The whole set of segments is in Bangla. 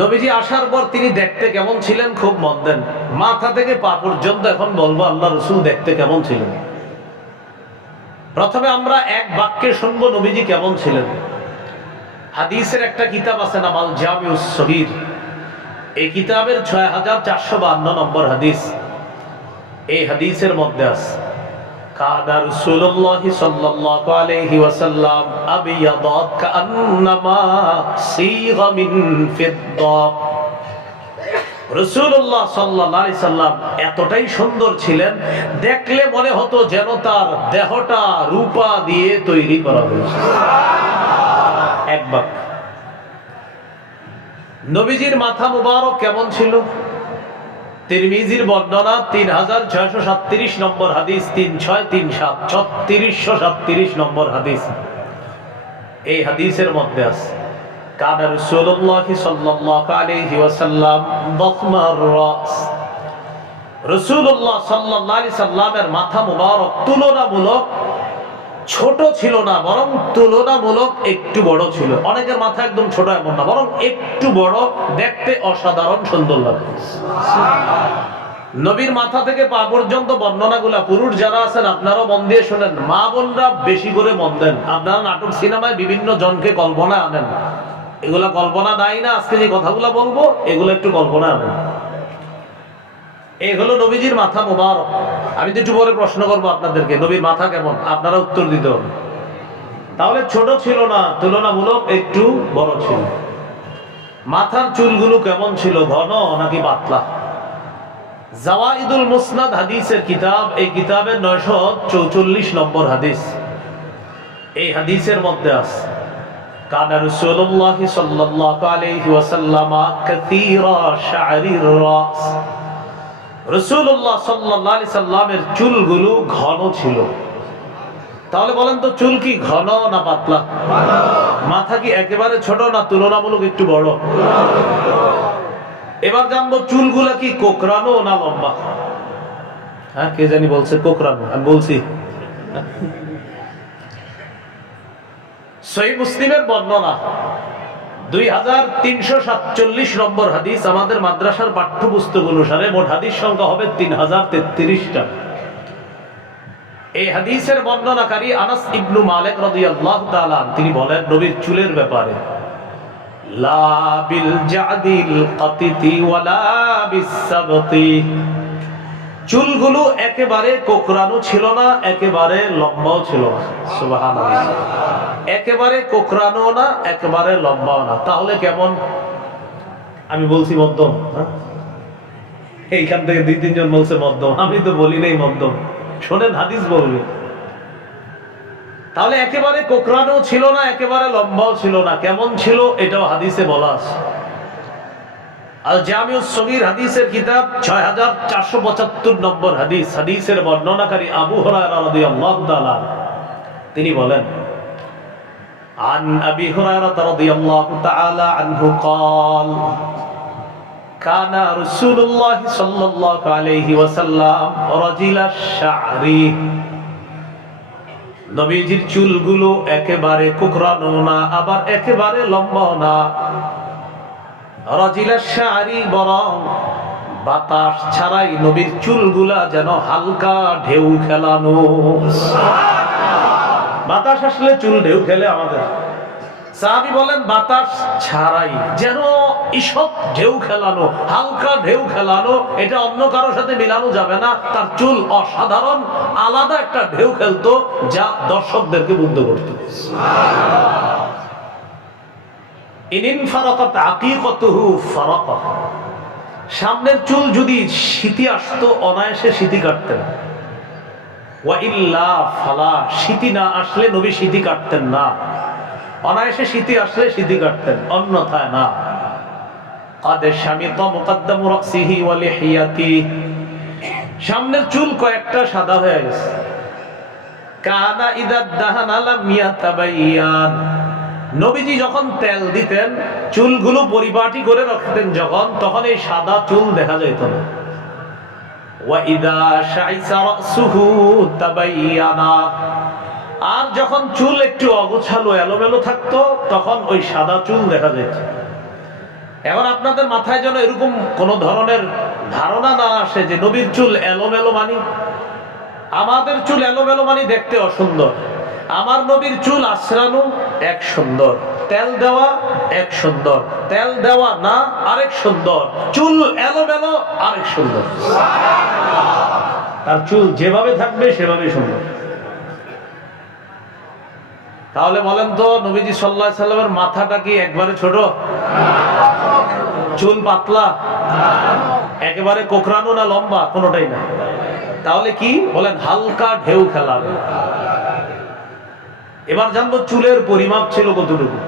নবীজি আসার পর তিনি দেখতে কেমন ছিলেন খুব মন দেন। মাথা থেকে পা পর্যন্ত এখন বলবো আল্লাহ রাসূল দেখতে কেমন ছিলেন। প্রথমে আমরা এক বাক্যে শুনবো নবীজি কেমন ছিলেন। হাদিসের একটা কিতাব আছে নাম আল জামিউস সগীর। এই কিতাবের ৬৪৫২ নম্বর হাদিস। এই হাদিসের মধ্যে আছে কানা রাসূলুল্লাহি সাল্লাল্লাহু আলাইহি ওয়াসাল্লাম আবিয়াদাত কান্নামা সিগা মিন ফিদ্দা। রাসূলুল্লাহ সাল্লাল্লাহু আলাইহি সাল্লাম এতটাই সুন্দর ছিলেন, দেখলে মনে হতো যেন তার দেহটা রূপা দিয়ে তৈরি করা হয়েছে। একবার নবীজির মাথা মুবারক কেমন ছিল? তিরমিজির বর্ণনা ৩৬৩৭ নম্বর হাদিস, ৩৬৩৭ ৩৬৩৭ নম্বর হাদিস। এই হাদিসের মধ্যে আছে কানা রাসূলুল্লাহ সাল্লাল্লাহু আলাইহি ওয়াসাল্লাম দাখমার রাস। রাসূলুল্লাহ সাল্লাল্লাহু আলাইহি সাল্লামের মাথা মুবারক তুলনামূলক ছোট ছিল না, বরং তুলনামূলক একটু বড় ছিল। অনেকের মাথা একদম ছোট এমন না, বরং একটু বড়, দেখতে অসাধারণ সুন্দর লাগে। নবীর মাথা থেকে পা পর্যন্ত বর্ণনাগুলা পুরুষ যারা আছেন আপনারাও মন দিয়ে শুনেন, মা বোনরা বেশি করে মন দেন। আপনারা নাটক সিনেমায় বিভিন্ন জনকে কল্পনা আনেন, এগুলা কল্পনা দেয় না। আজকে যে কথাগুলা বলবো এগুলো একটু কল্পনা আনেন। এই হলো নবীজির মাথা মুবারক। আমি তো একটু পরে প্রশ্ন করবো আপনাদেরকে, নবীর মাথা কেমন, আপনারা উত্তর দিতে হবে। তাহলে ছোট ছিল না, তুলনামূলক একটু বড় ছিল। মাথার চুলগুলো কেমন ছিল, ঘন নাকি পাতলা? জাওয়াইদুল মুসনাদ হাদিসের কিতাব, এই কিতাবের ৯৪৪ নম্বর হাদিস। এই হাদিসের মধ্যে আছে কানা রাসূলুল্লাহ সাল্লাল্লাহু আলাইহি ওয়াসাল্লাম কাসীরা শা'রির রাস। রাসূলুল্লাহ সাল্লাল্লাহু আলাইহি সাল্লামের চুলগুলো ঘন ছিল। তাহলে বলেন তো, চুল কি ঘন না পাতলা? মাথা কি একেবারে ছোট না তুলনামূলক একটু বড়? এবার জানবো চুলগুলা কি কোকড়ানো না লম্বা? হ্যাঁ, কে জানি বলছে কোকড়ানো, আমি বলছি। সহিহ মুসলিমের বর্ণনা ২৩৪৭ নম্বর হাদিস। আমাদের মাদ্রাসার পাঠ্যপুস্তক অনুসারে মোট হাদিস সংখ্যা হবে ৩০৩৩টা। এই হাদিসের বর্ণনাকারী আনাস ইবনু মালিক রাদিয়াল্লাহু তাআলা, তিনি বলেন নবীর চুলের ব্যাপারে, লা বিল জাদিল কাতিতি ওয়ালা বিসসাবতি। চুলগুলো একেবারে কোকড়ানো ছিল না, একেবারে লম্বাও ছিল না। সুবহানাল্লাহ। একেবারে কোকড়ানো না, একেবারে লম্বাও না। তাহলে কেমন? আমি বলছি মধ্যম। এইখান থেকে ২-৩ জন বলছে মধ্যম, আমি তো বলি নাই মধ্যম। শোনেন, হাদিস বলবে। তাহলে একেবারে কোকড়ানো ছিল না, একেবারে লম্বাও ছিল না। কেমন ছিল এটাও হাদিসে বলা আছে। আল জামিউস সগীর হাদিসের কিতাব ৬৪৭৫ নম্বর হাদিস। হাদিসের বর্ণনাকারী আবু হুরায়রা রাদিয়াল্লাহু তাআলা, তিনি বলেন আন আবি হুরায়রা রাদিয়াল্লাহু তাআলা আনহু قال কানা রাসূলুল্লাহ সাল্লাল্লাহু আলাইহি ওয়াসাল্লাম রাজিলাশ শা'রি। নবীজির চুলগুলো একেবারে কোকড়ানো না, আবার একেবারে লম্বাও না। রাজিলাশ শা'রি, বরং বাতাস ছাড়াই নবীর চুলগুলা যেন হালকা ঢেউ খেলানো। বাতাস আসলে চুল ঢেউ খেলে আমাদের। সাহাবী বলেন বাতাস ছাড়াই যেন ঈষৎ ঢেউ খেলানো, হালকা ঢেউ খেলানো। এটা অন্য কারোর সাথে মিলানো যাবে না। তার চুল অসাধারণ আলাদা একটা ঢেউ খেলতো, যা দর্শকদেরকে মুগ্ধ করত। ইনিন ফারাকাত আকিকাতুহু ফারাকা। সামনের চুল যদি সিতি আসতো, অনায়াসে সিতি কাটতেন। ওয়া ইল্লা ফালা, সিতি না আসলে নবী সিতি কাটতেন না। অনায়াসে সিতি আসলে সিতি কাটতেন, অন্যথায় না। قد شمط مقدم رأسه ولحيته। সামনের চুল কয়েকটা সাদা হয়ে গেছে। কানা ইদা দাহানা লাম ইয়াতাবায়ান। নবীজি যখন তেল দিতেন, চুলগুলো পরিপাটি করে রাখতেন যখন, তখন এই সাদা চুল দেখা যেত না। ওয়া ইদা শাইসা রাসুহু তাবায়ানা। আর যখন চুল একটু অগোছালো এলোমেলো থাকতো, তখন ওই সাদা চুল দেখা যেত। এখন আপনাদের মাথায় যেন এরকম কোন ধরনের ধারণা না আসে যে নবীর চুল এলোমেলো মানি। আমাদের চুল এলোমেলো মানি দেখতে অসুন্দর, আমার নবীর চুল আশ্রানো এক সুন্দর, তেল দেওয়া এক সুন্দর, তেল দেওয়া না আরেক সুন্দর, চুল এলোমেলো আরেক সুন্দর। তার চুল যেভাবে থাকবে সেভাবে সুন্দর। তাহলে বলেন তো নবীজি সাল্লাল্লাহু আলাইহি সাল্লামের মাথাটা কি একবারে ছোট? চুল পাতলা? একেবারে কোকড়ানো না লম্বা? কোনোটাই না। তাহলে কি বলেন? হালকা ঢেউ খেলা। এবার জানবো চুলের পরিমাপ ছিল কতটুকু।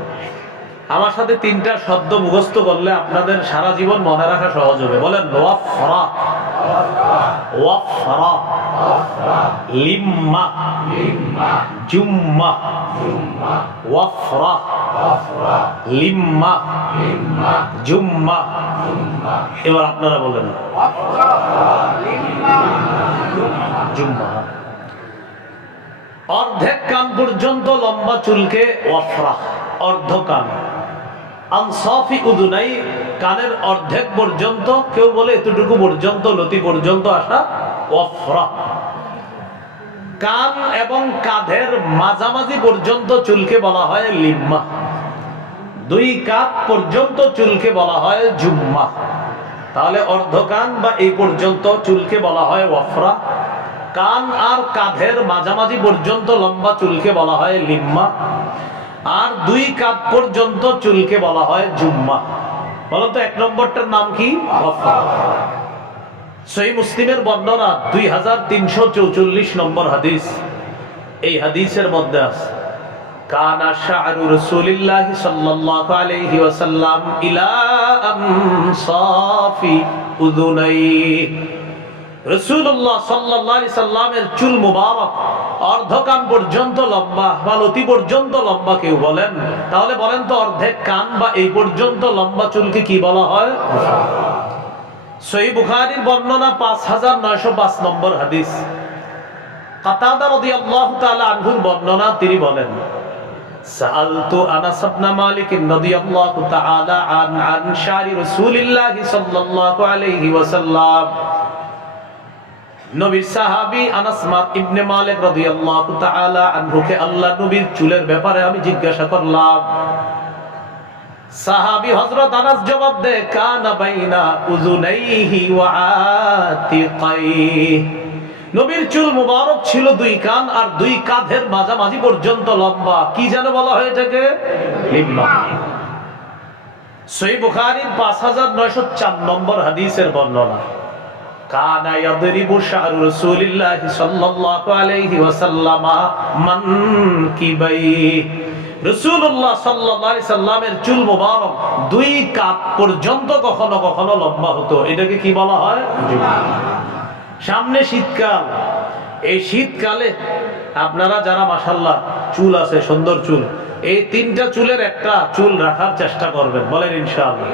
আমার সাথে তিনটা শব্দ মুখস্থ করলে আপনাদের সারা জীবন মনে রাখা সহজ হবে। বলেন ওয়াফরা, ওয়াফরা, লিম্মা, জুম্মা, ওয়াফরা, লিম্মা, জুম্মা। এবার আপনারা বলেন জুম্মা। অর্ধেক কান পর্যন্ত লম্বা চুলকে ওয়াফরা, অর্ধ কান। আনসাফি উদুনাই, কানের অর্ধেক পর্যন্ত, কেউ বলে এতটুকু পর্যন্ত, লতি পর্যন্ত আসা ওয়াফরা। কান এবং কাঁধের মাঝামাঝি পর্যন্ত চুলকে বলা হয় লিম্মা। দুই কাঁধ পর্যন্ত চুলকে বলা হয় জুম্মা। তাহলে অর্ধ কান বা এই পর্যন্ত চুলকে বলা হয় ওয়াফরা। কান আর কাঁধের মাঝামাঝি পর্যন্ত লম্বা চুলকে বলা হয় লিম্মা। আর দুই কাঁধ পর্যন্ত চুলকে বলা হয় জুম্মা। বলুন তো এক নম্বরটার নাম কি? ওয়াফরা। সহিহ মুসলিমের বর্ণনা 2344 নম্বর হাদিস। এই হাদিসের মধ্যে আছে কানা শা'রু রাসূলিল্লাহি সাল্লাল্লাহু আলাইহি ওয়াসাল্লাম ইলা আমসাফি উযুনাইহি। রাসূলুল্লাহ সাল্লাল্লাহু আলাইহি সাল্লামের চুল মুবারক অর্ধকান পর্যন্ত লম্বা বা লতি পর্যন্ত লম্বা কেউ বলেন। তাহলে বলেন তো অর্ধেক কান বা এই পর্যন্ত লম্বা চুলকে কি বলা হয়? সহিহ বুখারীর বর্ণনা 5905 নম্বর হাদিস। কাতাদা রাদিয়াল্লাহু তাআলা আনহুর বর্ণনা, তিনি বলেন সাআলতু আনাস ইবনে মালিক রাদিয়াল্লাহু তাআলা আন শারি রাসূলিল্লাহি সাল্লাল্লাহু আলাইহি ওয়াসাল্লাম। নবীর সাহাবী আনাস ইবনে মালিক রাদিয়াল্লাহু তাআলা আনহুকে আল্লাহ নবীর চুলের ব্যাপারে আমি জিজ্ঞাসা করলাম। সাহাবী হযরত আনাস জবাব দেয় কানা বাইনা উযুনাইহি ওয়া আতিকাইহি। নবীর চুল মুবারক ছিল দুই কান আর দুই কাঁধের মাঝামাঝি পর্যন্ত লম্বা। কি যেন বলা হয় এটাকে? লিম্মা। সহিহ বুখারীর 5904 নম্বর হাদিসের বর্ণনা কানা ইয়াদরিবু শা'রু রাসূলিল্লাহি সাল্লাল্লাহু আলাইহি ওয়াসাল্লাম মানকিবাইহি। রাসূলুল্লাহ সাল্লাল্লাহু আলাইহি সাল্লামের চুল মুবারক দুই কাঁধ পর্যন্ত কখনো কখনো লম্বা হতো। এটাকে কি বলা হয়? সামনে শীতকাল, এই শীতকালে আপনারা যারা মাশাআল্লাহ চুল আছে, সুন্দর চুল, এই তিনটা চুলের একটা চুল রাখার চেষ্টা করবেন। বলেন ইনশাআল্লাহ।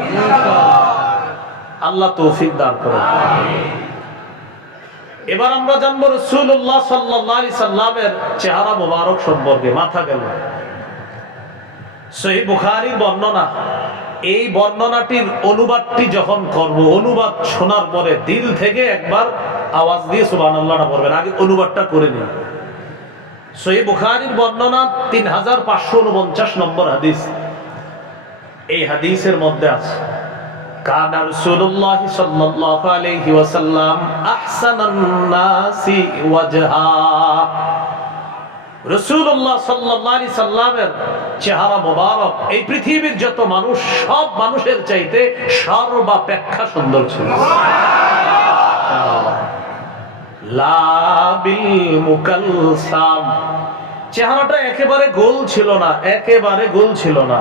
আল্লাহ তৌফিক দান করুন। এবার আমরা জানবো রাসূলুল্লাহ সাল্লাল্লাহু আলাইহি সাল্লামের চেহারা মোবারক সম্পর্কে। মাথা গেল। সহিহ বুখারীর বর্ণনা, এই বর্ণনাটির অনুবাদটি যখন করব, অনুবাদ শোনার পরে দিল থেকে একবার আওয়াজ দিয়ে সুবহানাল্লাহটা পড়বেন। আগে অনুবাদটা করে নিন। সহিহ বুখারীর বর্ণনা 3549 নম্বর হাদিস। এই হাদিসের মধ্যে আছে কানা রাসূলুল্লাহ সাল্লাল্লাহু আলাইহি ওয়াসাল্লাম আহসানান নাসি ওয়াজহা। রাসূলুল্লাহ সাল্লাল্লাহু আলাইহি সাল্লামের চেহারা মোবারক এই পৃথিবীর যত মানুষ, সব মানুষের চাইতে সর্বাপেক্ষা সুন্দর ছিল। লা বিল মুকালসাম, চেহারাটা একেবারে গোল ছিল না, একেবারে গোল ছিল না।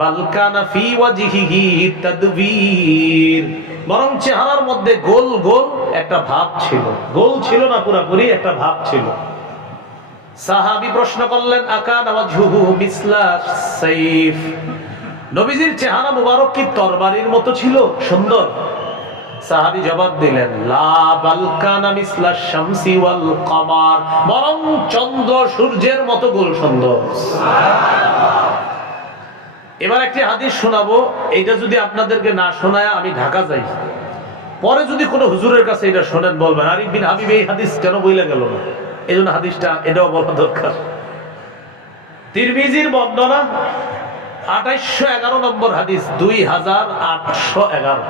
বাল কানা ফি ওয়াজহিহি তাদবীর, বরং চেহারার মধ্যে গোল গোল একটা ভাব ছিল। গোল ছিল না পুরোপুরি, একটা ভাব ছিল। সাহাবী প্রশ্ন করলেন আকানা ওয়াজহুহু মিসলা সাইফ, নবীজির চেহারা মুবারক কি তরবারির মতো ছিল সুন্দর? সাহাবী জবাব দিলেন লা বাল কানা মিসলা শামসি ওয়াল কমার, বরং চন্দ্র সূর্যের মতো গোল সুন্দর। এবার একটি হাদিস শোনাবো, এইটা যদি আপনাদেরকে না শোনায় আমি ঢাকা যাই, পরে যদি কোনো হুজুরের কাছে এটা শোনেন বলবেন আরিফ বিন হাবিব এই হাদিস কেন বইলা গেল না, এই জন্য হাদিসটা এটাও বলা দরকার। তিরমিজির বর্ণনা 2811 নম্বর হাদিস, 2811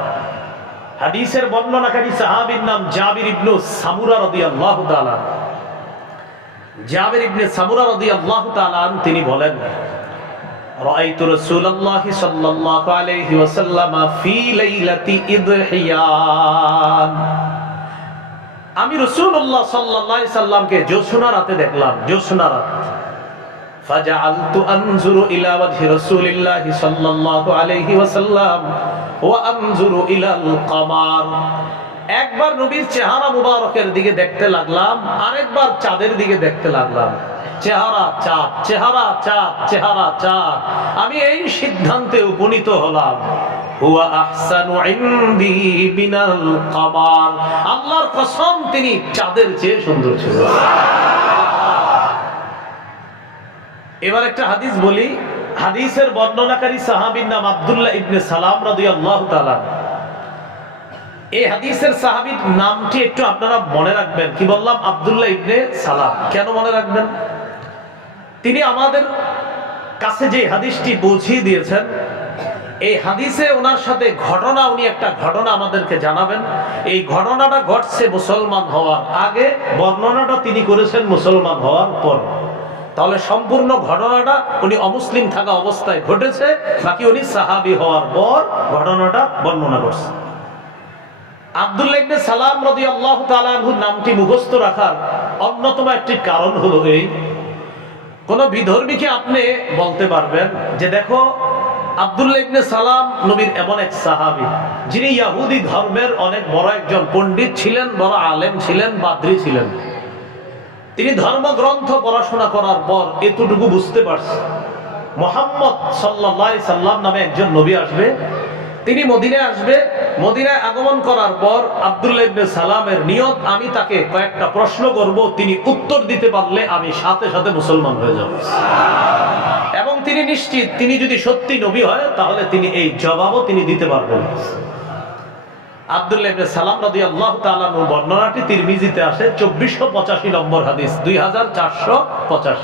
হাদিসের বর্ণনাকারী সাহাবীর নাম জাবির ইবনে সামুরা রাদিয়াল্লাহু তাআলা। জাবির ইবনে সামুরা রাদিয়াল্লাহু তাআলা তিনি বলেন, রাআইতু রাসূলুল্লাহি সাল্লাল্লাহু আলাইহি ওয়াসাল্লাম ফি লাইলাতি ইদহিয়ান, আমি রাসূলুল্লাহ সাল্লাল্লাহু আলাইহি সাল্লামকে জ্যোৎস্না রাতে দেখলাম, জ্যোৎস্না রাত। ফাজআলতু আনজুরু ইলা ওয়াজহি রাসূলিল্লাহি সাল্লাল্লাহু আলাইহি ওয়াসাল্লাম ওয়া আনজুরু ইলাল কমার, একবার নবীর চেহারা মুবারকের দিকে দেখতে লাগলাম, আরেকবার চাঁদের দিকে দেখতে লাগলাম, চেহারা চাঁদ, চেহারা চাঁদ, চেহারা চাঁদ। আমি এই সিদ্ধান্তে উপনীত হলাম, হুয়া আহসানু ইনদি মিনাল কমার, আল্লাহর কসম তিনি চাঁদের চেয়ে সুন্দর ছিল। এবার একটা হাদিস বলি, হাদিসের বর্ণনাকারী সাহাবীর নাম আব্দুল্লাহ ইবনে সালাম রাদিয়াল্লাহু তাআলা। এই হাদিসের সাহাবীর নামটি একটু আপনারা মনে রাখবেন। কি বললাম? আব্দুল্লাহ ইবনে সালাম। কেন মনে রাখবেন? তিনি আমাদের কাছে যে হাদিসটি পৌঁছিয়ে দিয়েছেন, এই হাদিসে ওনার সাথে ঘটনা, উনি একটা ঘটনা আমাদেরকে জানাবেন। এই ঘটনাটা ঘটছে মুসলমান হওয়ার আগে, বর্ণনাটা তিনি করেছেন মুসলমান হওয়ার পর। তাহলে সম্পূর্ণ ঘটনাটা উনি অমুসলিম থাকা অবস্থায় ঘটেছে, বাকি উনি সাহাবী হওয়ার পর ঘটনাটা বর্ণনা করছেন। আব্দুল্লাহ ইবনে সালাম রাদিয়াল্লাহু তাআলা আনহু নামটি মুখস্থ রাখার অন্যতম একটি কারণ হলো এই, কোন বিধর্মীকে আপনি বলতে পারবেন যে দেখো আব্দুল্লাহ ইবনে সালাম নবীর এমন এক সাহাবী যিনি ইহুদি ধর্মের অনেক বড় একজন পণ্ডিত ছিলেন, বড় আলেম ছিলেন, বাদরি ছিলেন। তিনি ধর্মগ্রন্থ পড়াশোনা করার পর এতটুকু বুঝতে পারছেন, মুহাম্মদ সাল্লাল্লাহু আলাইহি সাল্লাম নামে একজন নবী আসবে, তিনি মদিনায় আসবে। মদিনায় আগমন করার পর আব্দুল্লাহ ইবনে সালামের নিয়ত, আমি তাকে কয়েকটা প্রশ্ন করব, তিনি উত্তর দিতে পারলে আমি সাথে সাথে মুসলমান হয়ে যাব। এবং তিনি নিশ্চিত তিনি যদি সত্যি নবী হয় তাহলে তিনি এই জবাবও তিনি দিতে পারবেন। আব্দুল্লাহ ইবনে সালাম রাদিয়াল্লাহু তাআলা আনহু বর্ণনাটি তিরমিজিতে আসে 2485 নম্বর হাদিস, 2485।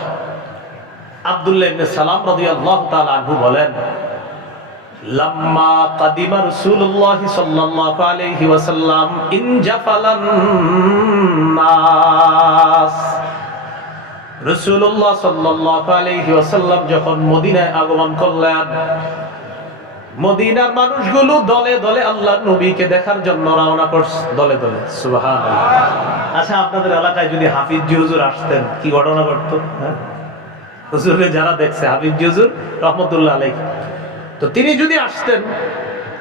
আব্দুল্লাহ ইবনে সালাম রাদিয়াল্লাহু তাআলা আনহু বলেন, লাম্মা কাদিমা রাসূলুল্লাহ সাল্লাল্লাহু আলাইহি ওয়াসাল্লাম ইনজাফালান নাস, রাসূলুল্লাহ সাল্লাল্লাহু আলাইহি ওয়াসাল্লাম যখন মদিনায় আগমন করলেন, মদিনার মানুষগুলো দলে দলে আল্লাহর নবীকে দেখার জন্য রওনা করছে, দলে দলে। সুবহানাল্লাহ। আচ্ছা, আপনাদের এলাকায় যদি হাফিজি হুজুর আসতেন কি ঘটনা ঘটতো? হুজুরে যারা দেখছে হাফিজি হুজুর রাহমাতুল্লাহ আলাইহি, তো তিনি যদি আসতেন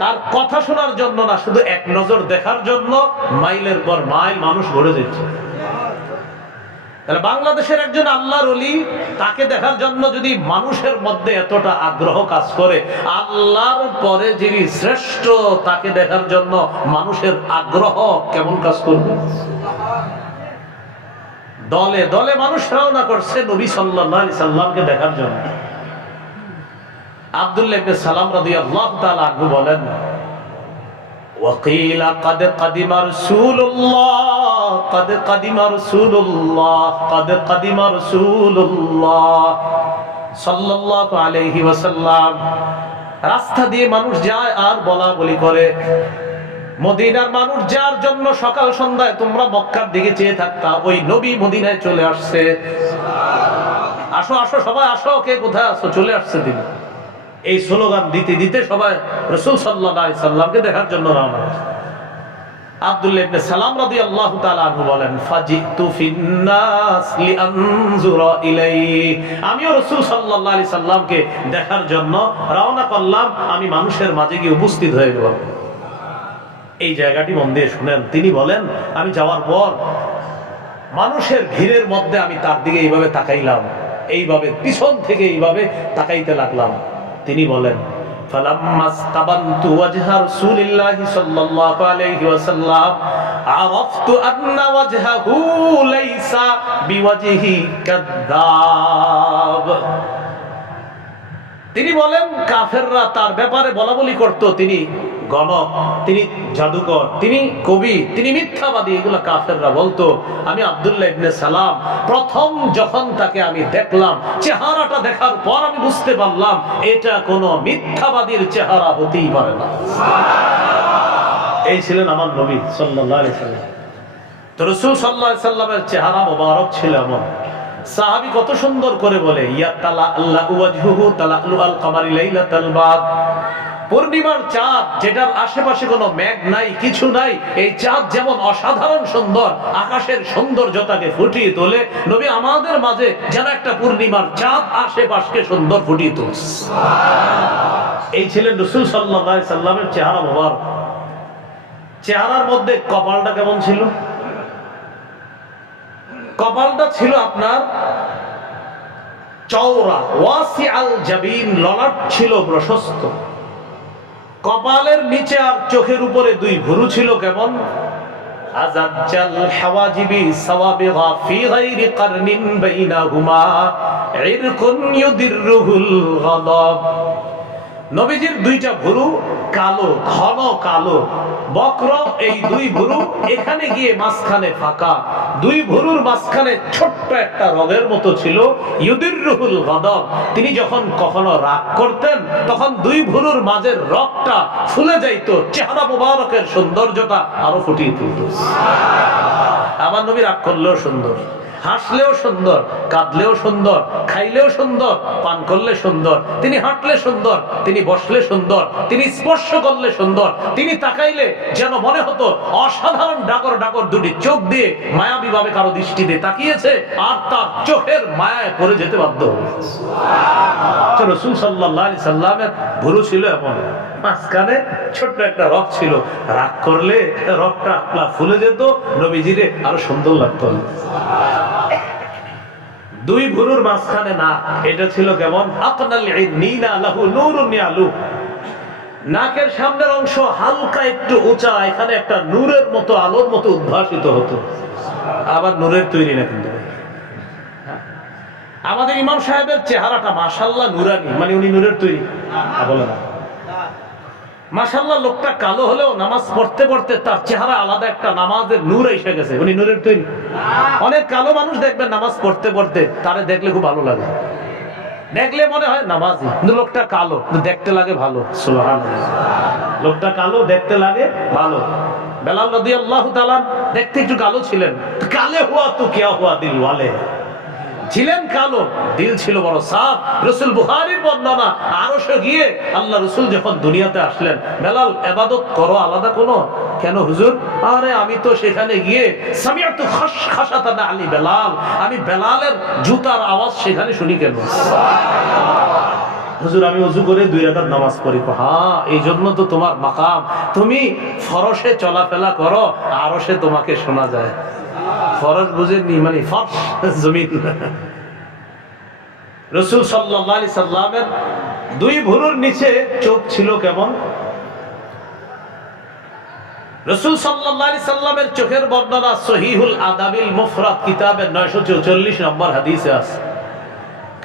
তার কথা শোনার জন্য না, শুধু এক নজর দেখার জন্য মাইলের পর মাইল মানুষ ঘুরে যেত। তাহলে বাংলাদেশের একজন আল্লাহর ওলি, তাকে দেখার জন্য যদি মানুষের মধ্যে এতটা আগ্রহ কাজ করে, আল্লাহর পরে যিনি শ্রেষ্ঠ তাকে দেখার জন্য মানুষের আগ্রহ কেমন কাজ করবে? দলে দলে মানুষ রওনা করছে নবী সাল্লাল্লাহু আলাইহি সাল্লামকে দেখার জন্য। আব্দুল্লাহ ইবনে সালাম রাদিয়াল্লাহু তাআলা আনহু বলেন, وقيل قد قدم رسول الله قد قدم رسول الله قد قدم رسول الله সাল্লাল্লাহু আলাইহি ওয়াসাল্লাম। রাস্তা দিয়ে মানুষ যায় আর বলা বলি করে, মদিনার মানুষ যার জন্য সকাল সন্ধ্যায় তোমরা মক্কার দিকে চেয়ে থাকতা, ওই নবী মদিনায় চলে আসছে। আসো আসো সবাই আসো, কে কোথায় আছো, চলে আসছে তিনি। এই স্লোগান দিতে দিতে সবাই রাসূল সাল্লাল্লাহু আলাইহি সাল্লামকে দেখার জন্য রওনা হয়েছে। আব্দুল্লাহ ইবনে সালাম রাদিয়াল্লাহু তাআলা আনহু বলেন, ফাজিতু ফিন্নাস লিআনজুরা ইলাইহি, আমিও রাসূল সাল্লাল্লাহু আলাইহি সাল্লামকে দেখার জন্য রওনা করলাম, আমি মানুষের মাঝে গিয়ে উপস্থিত হয়ে গেলাম। এই জায়গাটি মন দিয়ে শুনেন। তিনি বলেন, আমি যাওয়ার পর মানুষের ভিড়ের মধ্যে আমি তার দিকে এইভাবে তাকাইলাম, এইভাবে পিছন থেকে এইভাবে তাকাইতে লাগলাম। তিনি বলেন, ফালাম্মাস্তাবানতু ওয়াজহা রাসূলিল্লাহি সাল্লাল্লাহু আলাইহি ওয়াসাল্লাম আরাফতু আন্না ওয়াজহাহু লাইসা বিওয়াজহি কাযাব। তিনি বলেন কাফেররা তার ব্যাপারে বলা বলি করত, তিনি গণক, তিনি জাদুকর, তিনি কবি, তিনি মিথ্যাবাদী, এগুলা কাফেররা বলতো। আমি আব্দুল্লাহ ইবনে সালাম প্রথম যখন তাকে আমি দেখলাম, চেহারাটা দেখার পর আমি বুঝতে পারলাম এটা কোনো মিথ্যাবাদীর চেহারা হতেই পারে না। এই ছিলেন আমার নবী সাল্লাল্লাহু আলাইহি সাল্লাম। তো রাসূল সাল্লাল্লাহু আলাইহি সাল্লামের চেহারা মোবারক ছিল এমন। সাহাবী কত সুন্দর করে বলে, ইয়া তালা আল্লাহু ওয়াজহুহু তালালু আল কামারি লাইলাতাল বাদ, পূর্ণিমার চাঁদ যেটার আশেপাশে কোনো মেঘ নাই, কিছু নাই, এই চাঁদ যেমন অসাধারণ সুন্দর, আকাশের সৌন্দর্যতাকে ফুটিয়ে তোলে, নবী আমাদের মাঝে যেন একটা পূর্ণিমার চাঁদ আশেপাশকে সুন্দর ফুটিয়ে তুলছে। এই ছিলেন রাসূল সাল্লাল্লাহু আলাইহি সাল্লামের চেহারা মোবারক। চেহারার মধ্যে কপালটা কেমন ছিল? কপালটা ছিল আপনার চওড়া, ওয়াসিআল জাবিন, ললাট ছিল প্রশস্ত। কপালের নিচে আর চোখের উপরে দুই ভুরু ছিল কেমন? আযাজ্জাল হাওয়াজিবি সাওয়াবিগা ফি গায়রি কারনিন বাইনাহুমা ইরকুন ইউদিররুহুল গাদাব। নবীজির দুইটা ভুরু কালো, ঘন কালো, বক্র, এই দুই ভুরু এখানে গিয়ে মাঝখানে ফাঁকা, দুই ভুরুর মাঝখানে ছোট্ট একটা রগের মতো ছিল, ইউদিররুহুল গাদাব। তিনি যখন কখনো রাগ করতেন তখন দুই ভুরুর মাঝের রগটা ফুলে যাইতো, চেহারা মোবারকের সৌন্দর্যটা আরো ফুটিয়ে তুলত। আমার নবী রাগ করলেও সুন্দর, হাসলেও সুন্দর, কাঁদলেও সুন্দর, খাইলেও সুন্দর, পান করলে সুন্দর, তিনি হাঁটলে সুন্দর, তিনি বসলে সুন্দর, তিনি স্পর্শ করলে সুন্দর, তিনি তাকাইলে যেন মনে হতো অসাধারণ ডাকর ডাকর দুটি চোখ দিয়ে মায়াবী ভাবে কারো দৃষ্টি দিয়ে তাকিয়েছে, আর তার চোখের মায়ায় পড়ে যেতে বাধ্য হবে। রাসূল সাল্লাল্লাহু আলাইহি সাল্লামের ভুরু ছিল এমন, মাঝখানে ছোট্ট একটা রগ ছিল, রাগ করলে রগটা ফুলে যেত, নবীজিরে আরো সুন্দর লাগতো। দুই ভুরুর মাঝখানে না, এটা ছিল কেমন? আকনাল ইনিনা লাহু নূরুন ইয়ালু, নাকের সামনের অংশ হালকা একটু উঁচা, এখানে একটা নূরের মতো, আলোর মতো উদ্ভাসিত হতো। আবার নূরের তৈরি না কিন্তু আমাদের ইমাম সাহেবের চেহারাটা মাশাআল্লাহ নূরানি, মানে উনি নূরের তৈরি বলে না। মাশাআল্লাহ লোকটা কালো হলেও নামাজ পড়তে পড়তে তার চেহারা আলাদা একটা নামাজের নূর এসে গেছে, উনি নূরের তৈরি। অনেক কালো মানুষ দেখবেন নামাজ পড়তে পড়তে তারে দেখলে খুব ভালো লাগে, দেখলে মনে হয় নামাজি, কিন্তু লোকটা কালো, দেখতে লাগে ভালো। সুবহানাল্লাহ, লোকটা কালো, দেখতে লাগে ভালো। বেলাল রাদিয়াল্লাহু তাআলা দেখতে একটু কালো ছিলেন, কালে হুয়া তো কিয়া হুয়া দিল ওয়ালে, ছিলেন কালো, দিল ছিল বড় সাফ। রাসূল বুখারীর বর্ণনা, আরশে গিয়ে আল্লাহ রাসূল যখন দুনিয়াতে আসলেন, বেলাল ইবাদত করো আলাদা কোনো, কেন হুজুর? আরে আমি তো সেখানে গিয়ে সামিআতু খাশখাশাতান আলী বেলাল, আমি বেলালের জুতার আওয়াজ সেখানে শুনি। কেন হুজুর? আমি ওযু করে 2 রাকাত নামাজ পড়ি। হ্যাঁ, এই জন্য তো তোমার মাকাম, তুমি ফরশে চলাফেরা করো, আরশে তোমাকে শোনা যায়। ফরজ বুঝেননি, মানে ফরশ জমিন। রাসূল সাল্লাল্লাহু আলাইহি সাল্লামের দুই ভুরুর নিচে চোখ ছিল কেমন? রাসূল সাল্লাল্লাহু আলাইহি সাল্লামের চোখের বর্ণনা সহিহুল আদাবিল মুফরাদ কিতাবের 944 নম্বর হাদিসে আছে।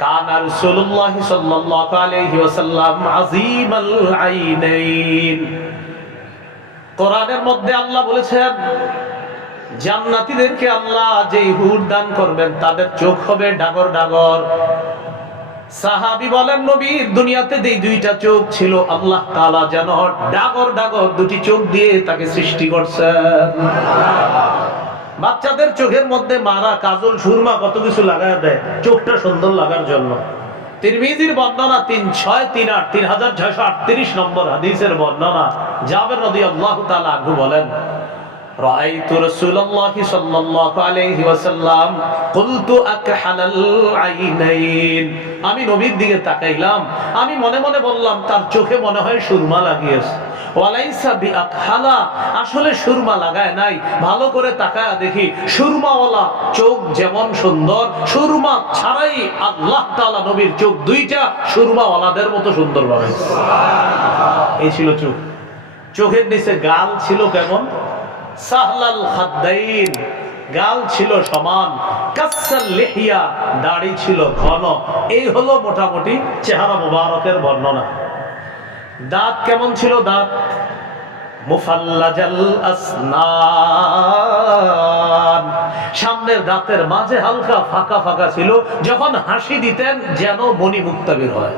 কানা রাসূলুল্লাহ সাল্লাল্লাহু আলাইহি ওয়াসাল্লাম আযীমাল আইনাইন। কোরআনের মধ্যে আল্লাহ বলেছেন, জান্নাতীদেরকে আল্লাহ যেই হুর দান করবেন তাদের চোখ হবে ডাগর ডাগর। সাহাবী বলেন, নবীর দুনিয়াতে যেই দুইটা চোখ ছিল, আল্লাহ তাআলা যেন ডাগর ডাগর দুটি চোখ দিয়ে তাকে সৃষ্টি করছেন। বাচ্চাদের চোখের মধ্যে মারা কাজল, সুরমা, কত কিছু লাগায় দেয় চোখটা সুন্দর লাগার জন্য। তিরমিজির বর্ণনা 3638 নম্বর হাদিসের বর্ণনা, জাবের রাদিয়াল্লাহু তাআলা আনহু বলেন, রাআইতু রাসূলুল্লাহ সাল্লাল্লাহু আলাইহি ওয়াসাল্লাম কুলতু আকহালাল আইনাইন, আমি নবীর দিকে তাকাইলাম, আমি মনে মনে বললাম তার চোখে মনে হয় সুরমা লাগিয়েছে। ওয়ালাইসা বিআকহালা, আসলে সুরমা লাগায় নাই, ভালো করে তাকায়া দেখি সুরমাওয়ালা চোখ যেমন সুন্দর, সুরমা ছাড়াই আল্লাহ তাআলা নবীর চোখ দুইটা সুরমাওয়ালাদের মতো সুন্দর বানাইছে। এই ছিল চোখ। চোখের নিচে গাল ছিল কেমন? সাহলাল খাদ্দাইন, গাল ছিল সমান, কাসাল লিহিয়া, দাড়ি ছিল ঘন। এই হলো মোটামুটি চেহারা মুবারকের বর্ণনা। দাঁত কেমন ছিল? দাঁত মুফাল্লাজাল আসনান, সামনের দাঁতের মাঝে হালকা ফাঁকা ফাঁকা ছিল, যখন হাসি দিতেন যেন মণি মুক্তা বের হয়।